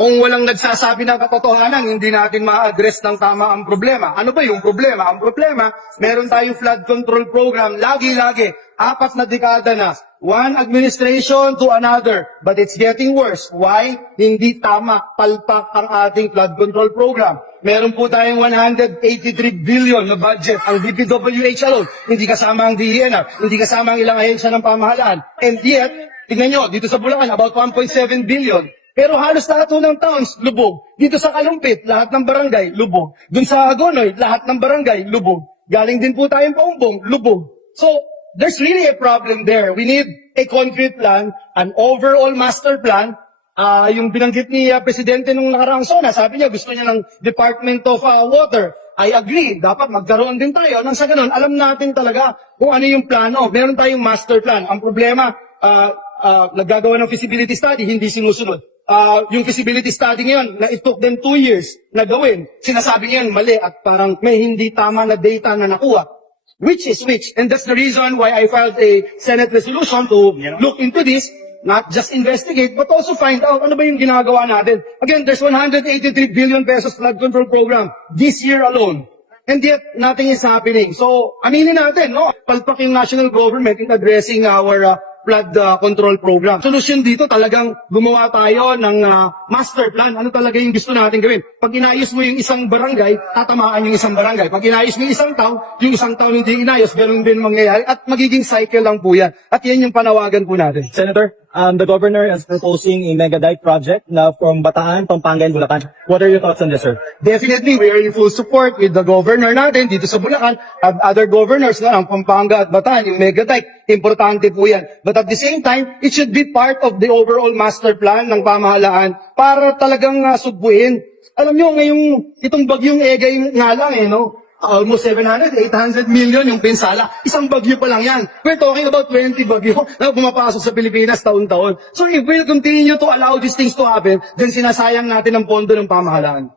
Kung walang nagsasabi ng katotohanan, hindi natin ma-address ng tama ang problema. Ano ba yung problema? Ang problema, meron tayong flood control program, lagi-lagi, 4 na dekada na. One administration to another, but it's getting worse. Why? Hindi tama, palpak ang ating flood control program. Meron po tayong 183 billion na budget ang DPWH alone. Hindi kasama ang DENR, hindi kasama ang ilang ahensya ng pamahalaan. And yet, tingnan nyo, dito sa Bulacan, about 1.7 billion. Pero halos lahat ng towns, lubog. Dito sa Kalumpit, lahat ng barangay, lubog. Dun sa Agonoy, lahat ng barangay, lubog. Galing din po tayong Paumbong, lubog. So, there's really a problem there. We need a concrete plan, an overall master plan. Yung binanggit ni Presidente nung nakaraang SONA, sabi niya gusto niya ng Department of Water. I agree, dapat magkaroon din tayo. Nang sa ganun, alam natin talaga kung ano yung plano. Meron tayong master plan. Ang problema, naggagawa ng feasibility study, hindi sinusunod. Yung feasibility study ngayon, na it took them 2 years na gawin, sinasabi ngayon mali at parang may hindi tama na data na nakuha. Which is which? And that's the reason why I filed a Senate resolution to look into this, not just investigate, but also find out ano ba yung ginagawa natin. Again, there's 183 billion pesos flood control program this year alone. And yet, nothing is happening. So, aminin natin, no? Palpak yung national government in addressing our flood control program. Solution dito talagang gumawa tayo ng master plan. Ano talaga yung gusto natin gawin? Pag inayos mo yung isang barangay, tatamaan yung isang barangay. Pag inayos mo yung isang town hindi inayos, ganun din mangyayari. At magiging cycle lang po yan. At yan yung panawagan po natin. Senator, the governor is proposing a mega dike project na from Bataan, Pampanga, and Bulacan. What are your thoughts on this, sir? Definitely, we are in full support with the governor natin dito sa Bulacan at other governors na ng Pampanga at Bataan, yung mega dike. Importante po yan. But at the same time, it should be part of the overall master plan ng pamahalaan para talagang sugpuin. Alam nyo, ngayong itong bagyong Egay nga lang no? Almost 700, 800 million yung pinsala. Isang bagyo pa lang yan. We're talking about 20 bagyo na pumapasok sa Pilipinas taon-taon. So if we'll continue to allow these things to happen, then sinasayang natin ang pondo ng pamahalaan.